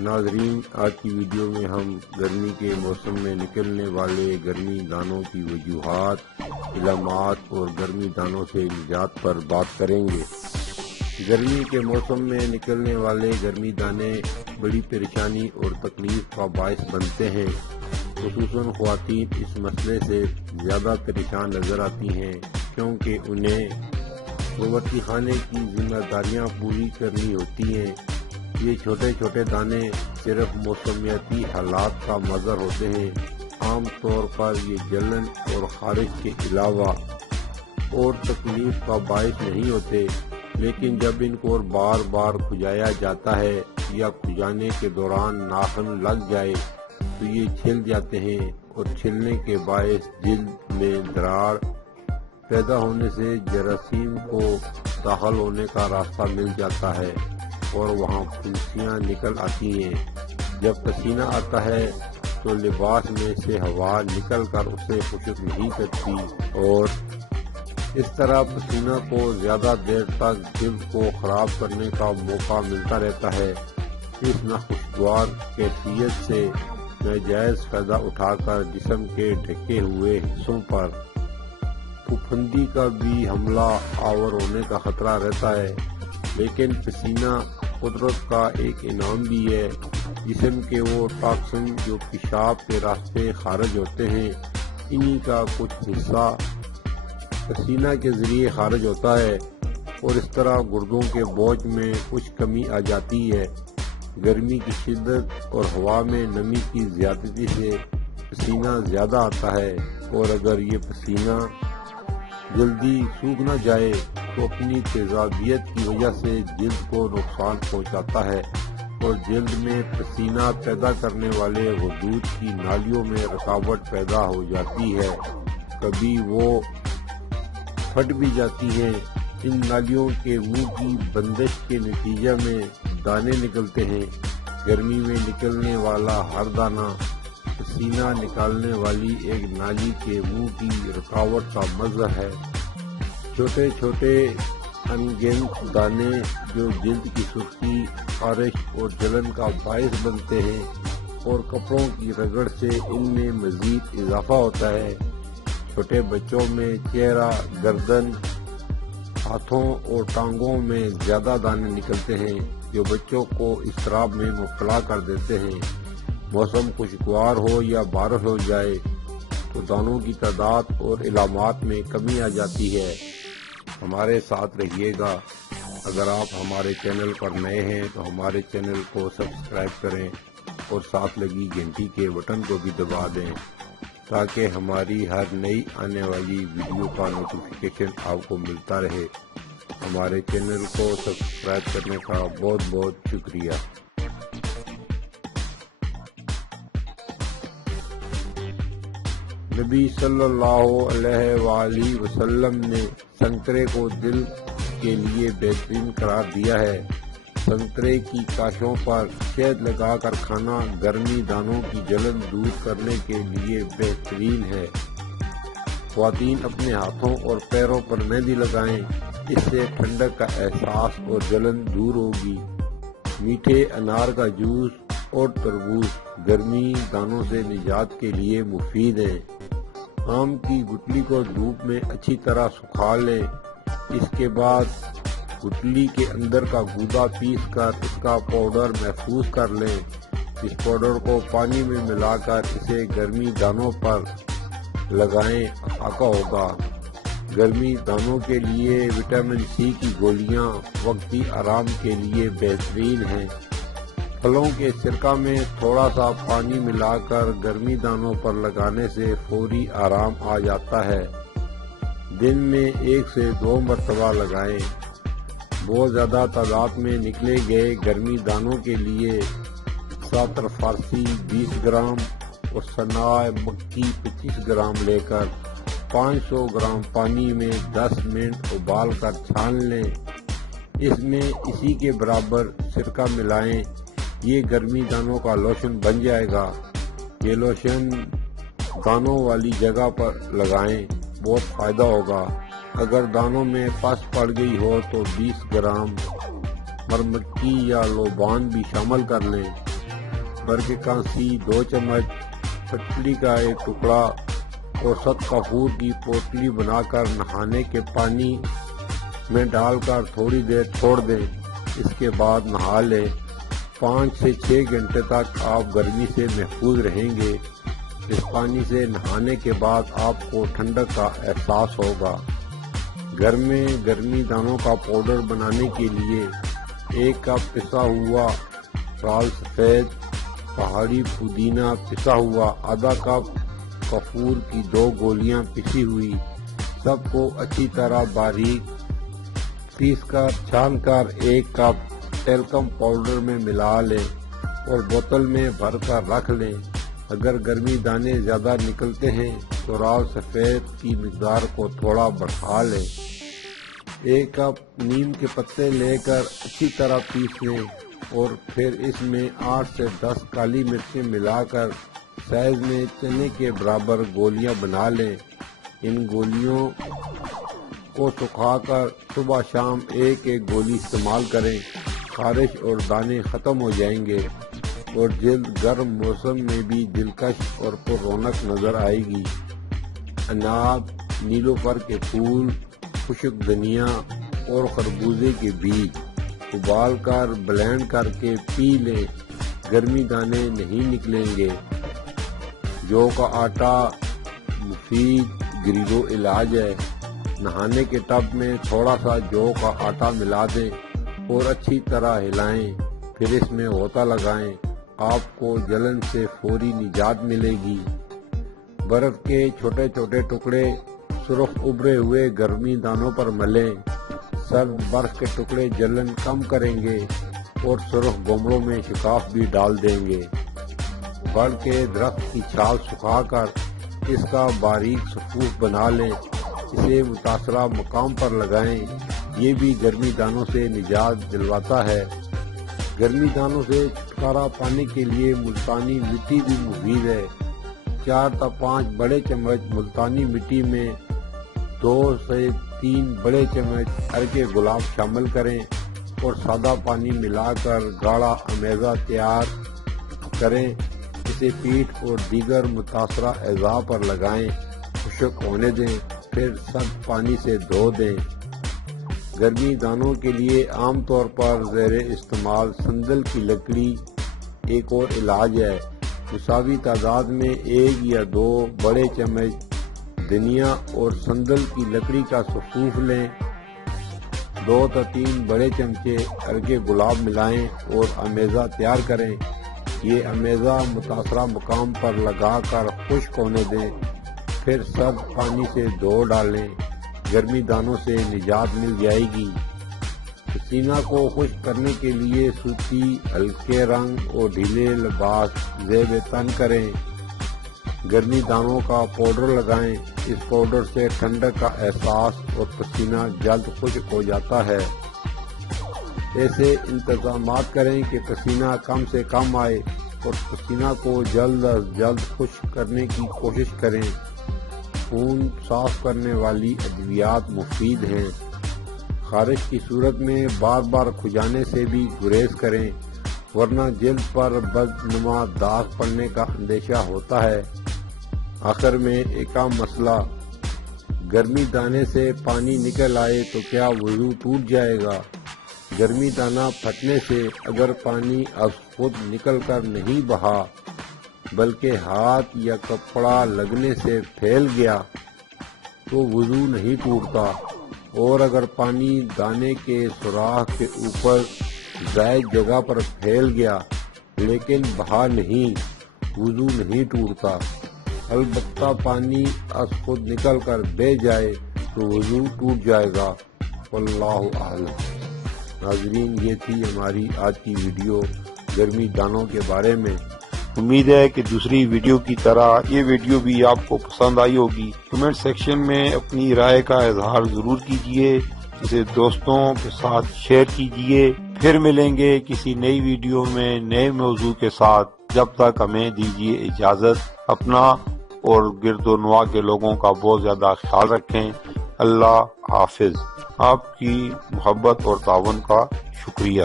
ناظرین، آج کی ویڈیو میں ہم گرمی کے موسم میں نکلنے والے گرمی دانوں کی وجوہات، علامات اور گرمی دانوں سے نجات پر بات کریں گے۔ گرمی کے موسم میں نکلنے والے گرمی دانے بڑی پریشانی اور تکلیف کا باعث بنتے ہیں۔ خصوصاً خواتین اس مسئلے سے زیادہ پریشان نظر آتی ہیں کیونکہ انہیں باورچی خانے کی ذمہ داریاں پوری کرنی ہوتی ہیں۔ یہ چھوٹے چھوٹے دانے صرف موسمیاتی حالات کا مظہر ہوتے ہیں۔ عام طور پر یہ جلن اور خارش کے علاوہ اور تکلیف کا باعث نہیں ہوتے، لیکن جب ان کو بار بار کھجایا جاتا ہے یا کھجانے کے دوران ناخن لگ جائے تو یہ چھل جاتے ہیں اور چھلنے کے باعث جلد میں دراڑ پیدا ہونے سے جراثیم کو داخل ہونے کا راستہ مل جاتا ہے اور وہاں پھنسیاں نکل آتی ہیں۔ جب پسینہ آتا ہے تو لباس میں سے ہوا نکل کر اسے خشک نہیں کرتی اور اس طرح پسینہ کو زیادہ دیر تک جلد کو خراب کرنے کا موقع ملتا رہتا ہے۔ اس ناخوشگوار کیفیت سے ناجائز فائدہ اٹھا کر جسم کے ڈھکے ہوئے حصوں پر پھپھندی کا بھی حملہ آور ہونے کا خطرہ رہتا ہے۔ لیکن پسینہ قدرت کا ایک انعام بھی ہے۔ جسم کے وہ ٹاکسن جو پیشاب کے راستے خارج ہوتے ہیں، انہی کا کچھ حصہ پسینہ کے ذریعے خارج ہوتا ہے اور اس طرح گردوں کے بوجھ میں کچھ کمی آ جاتی ہے۔ گرمی کی شدت اور ہوا میں نمی کی زیادتی سے پسینہ زیادہ آتا ہے اور اگر یہ پسینہ جلدی سوکھ نہ جائے تو اپنی تیزابیت کی وجہ سے جلد کو نقصان پہنچاتا ہے اور جلد میں پسینہ پیدا کرنے والے غدود کی نالیوں میں رکاوٹ پیدا ہو جاتی ہے، کبھی وہ پھٹ بھی جاتی ہیں۔ ان نالیوں کے منہ کی بندش کے نتیجہ میں دانے نکلتے ہیں۔ گرمی میں نکلنے والا ہر دانہ پسینہ نکالنے والی ایک نالی کے منہ کی رکاوٹ کا مظہر ہے۔ چھوٹے چھوٹے انگنت دانے جو جلد کی سرخی، خارش اور جلن کا باعث بنتے ہیں اور کپڑوں کی رگڑ سے ان میں مزید اضافہ ہوتا ہے۔ چھوٹے بچوں میں چہرہ، گردن، ہاتھوں اور ٹانگوں میں زیادہ دانے نکلتے ہیں جو بچوں کو اضطراب میں مبتلا کر دیتے ہیں۔ موسم خوشگوار ہو یا بارش ہو جائے تو دانوں کی تعداد اور علامات میں کمی آ جاتی ہے۔ ہمارے ساتھ رہیے گا۔ اگر آپ ہمارے چینل پر نئے ہیں تو ہمارے چینل کو سبسکرائب کریں اور ساتھ لگی گھنٹی کے بٹن کو بھی دبا دیں تاکہ ہماری ہر نئی آنے والی ویڈیو کا نوٹیفیکیشن آپ کو ملتا رہے۔ ہمارے چینل کو سبسکرائب کرنے کا بہت بہت شکریہ۔ نبی صلی اللہ علیہ وآلہ وسلم نے سنترے کو دل کے لیے بہترین قرار دیا ہے۔ سنترے کی کاشوں پر شہد لگا کر کھانا گرمی دانوں کی جلن دور کرنے کے لیے بہترین ہے۔ خواتین اپنے ہاتھوں اور پیروں پر مہندی لگائیں، اس سے ٹھنڈک کا احساس اور جلن دور ہوگی۔ میٹھے انار کا جوس اور تربوز گرمی دانوں سے نجات کے لیے مفید ہیں۔ آم کی گٹلی کو دھوپ میں اچھی طرح سکھا لیں، اس کے بعد گٹلی کے اندر کا گودا پیس کر اس کا پاؤڈر محفوظ کر لیں۔ اس پاؤڈر کو پانی میں ملا کر اسے گرمی دانوں پر لگائیں، افاقہ ہوگا۔ گرمی دانوں کے لیے وٹامن سی کی گولیاں وقتی آرام کے لیے بہترین ہیں۔ پھلوں کے سرکہ میں تھوڑا سا پانی ملا کر گرمی دانوں پر لگانے سے فوری آرام آ جاتا ہے۔ دن میں 1 سے 2 مرتبہ لگائیں۔ بہت زیادہ تعداد میں نکلے گئے گرمی دانوں کے لیے ساتر فارسی 20 گرام اور سنائے مکی 25 گرام لے کر 500 گرام پانی میں 10 منٹ ابال کر چھان لیں۔ اس میں اسی کے برابر سرکہ ملائیں۔ یہ گرمی دانوں کا لوشن بن جائے گا۔ یہ لوشن دانوں والی جگہ پر لگائیں، بہت فائدہ ہوگا۔ اگر دانوں میں پس پڑ گئی ہو تو 20 گرام مرمکی یا لوبان بھی شامل کر لیں۔ برق کانسی 2 چمچ، پتلی کا ایک ٹکڑا اور 7 کافور کی پوٹلی بنا کر نہانے کے پانی میں ڈال کر تھوڑی دیر چھوڑ دیں۔ اس کے بعد نہا لیں۔ 5 سے 6 گھنٹے تک آپ گرمی سے محفوظ رہیں گے۔ اس پانی سے نہانے کے بعد آپ کو ٹھنڈک کا احساس ہوگا۔ گھر میں گرمی دانوں کا پاؤڈر بنانے کے لیے 1 کپ پسا ہوا لال سفید پہاڑی پودینہ پسا ہوا، آدھا کپ کافور کی 2 گولیاں پسی ہوئی، سب کو اچھی طرح باریک پیس کر چھان کر 1 کپ ٹیلکم پاؤڈر میں ملا لیں اور بوتل میں بھر کر رکھ لیں۔ اگر گرمی دانے زیادہ نکلتے ہیں تو لال سفید کی مقدار کو تھوڑا بڑھا لیں۔ 1 کپ نیم کے پتے لے کر اچھی طرح پیس لیں اور پھر اس میں 8 سے 10 کالی مرچیں ملا کر سائز میں چنے کے برابر گولیاں بنا لیں۔ ان گولیوں کو سکھا کر صبح شام 1 گولی استعمال کریں۔ خارش اور دانے ختم ہو جائیں گے اور جلد گرم موسم میں بھی دلکش اور پر رونق نظر آئے گی۔ انار، نیلوفر کے پھول، خشک دھنیا اور خربوزے کے بیج ابال کر بلینڈ کر کے پی لیں، گرمی دانے نہیں نکلیں گے۔ جو کا آٹا مفید گھریلو علاج ہے۔ نہانے کے ٹب میں تھوڑا سا جو کا آٹا ملا دیں اور اچھی طرح ہلائیں، پھر اس میں غوطہ لگائیں، آپ کو جلن سے فوری نجات ملے گی۔ برف کے چھوٹے چھوٹے ٹکڑے سرخ ابھرے ہوئے گرمی دانوں پر ملیں، سرد برف کے ٹکڑے جلن کم کریں گے اور سرخ گومڑوں میں شکاف بھی ڈال دیں گے۔ بڑ کے درخت کی چھال سکھا کر اس کا باریک سفوف بنا لیں، اسے متاثرہ مقام پر لگائیں، یہ بھی گرمی دانوں سے نجات دلواتا ہے۔ گرمی دانوں سے چھٹکارا پانے کے لیے ملتانی مٹی بھی مفید ہے۔ 4 تا 5 بڑے چمچ ملتانی مٹی میں 2 سے 3 بڑے چمچ عرق گلاب شامل کریں اور سادہ پانی ملا کر گاڑھا امیزہ تیار کریں، اسے پیٹھ اور دیگر متاثرہ اعضاء پر لگائیں، خشک ہونے دیں، پھر سرد پانی سے دھو دیں۔ گرمی دانوں کے لیے عام طور پر زیر استعمال سندل کی لکڑی ایک اور علاج ہے۔ مساوی تعداد میں 1 یا 2 بڑے چمچ دھنیا اور سندل کی لکڑی کا سفوف لیں، 2 تا 3 بڑے چمچے عرق گلاب ملائیں اور امیزہ تیار کریں۔ یہ امیزہ متاثرہ مقام پر لگا کر خشک ہونے دیں، پھر سرد پانی سے دھو ڈالیں، گرمی دانوں سے نجات مل جائے گی۔ پسینہ کو خشک کرنے کے لیے سوتی، ہلکے رنگ اور ڈھیلے لباس زیب تن کریں، گرمی دانوں کا پاؤڈر لگائیں، اس پاؤڈر سے ٹھنڈک کا احساس اور پسینہ جلد خشک ہو جاتا ہے۔ ایسے انتظامات کریں کہ پسینہ کم سے کم آئے اور پسینہ کو جلد از جلد خشک کرنے کی کوشش کریں۔ خون صاف کرنے والی ادویات مفید ہیں۔ خارش کی صورت میں بار بار کھجانے سے بھی گریز کریں، ورنہ جلد پر بدنما داغ پڑنے کا اندیشہ ہوتا ہے۔ آخر میں ایک عام مسئلہ، گرمی دانے سے پانی نکل آئے تو کیا وضو ٹوٹ جائے گا؟ گرمی دانہ پھٹنے سے اگر پانی از خود نکل کر نہیں بہا بلکہ ہاتھ یا کپڑا لگنے سے پھیل گیا تو وضو نہیں ٹوٹتا، اور اگر پانی دانے کے سوراخ کے اوپر زائد جگہ پر پھیل گیا لیکن بہا نہیں، وضو نہیں ٹوٹتا۔ البتہ پانی از خود نکل کر بہہ جائے تو وضو ٹوٹ جائے گا، واللہ اعلم۔ ناظرین، یہ تھی ہماری آج کی ویڈیو گرمی دانوں کے بارے میں۔ امید ہے کہ دوسری ویڈیو کی طرح یہ ویڈیو بھی آپ کو پسند آئی ہوگی۔ کمنٹ سیکشن میں اپنی رائے کا اظہار ضرور کیجیے، اسے دوستوں کے ساتھ شیئر کیجیے۔ پھر ملیں گے کسی نئی ویڈیو میں نئے موضوع کے ساتھ، جب تک ہمیں دیجیے اجازت۔ اپنا اور گرد و نواح کے لوگوں کا بہت زیادہ خیال رکھیں۔ اللہ حافظ۔ آپ کی محبت اور تعاون کا شکریہ۔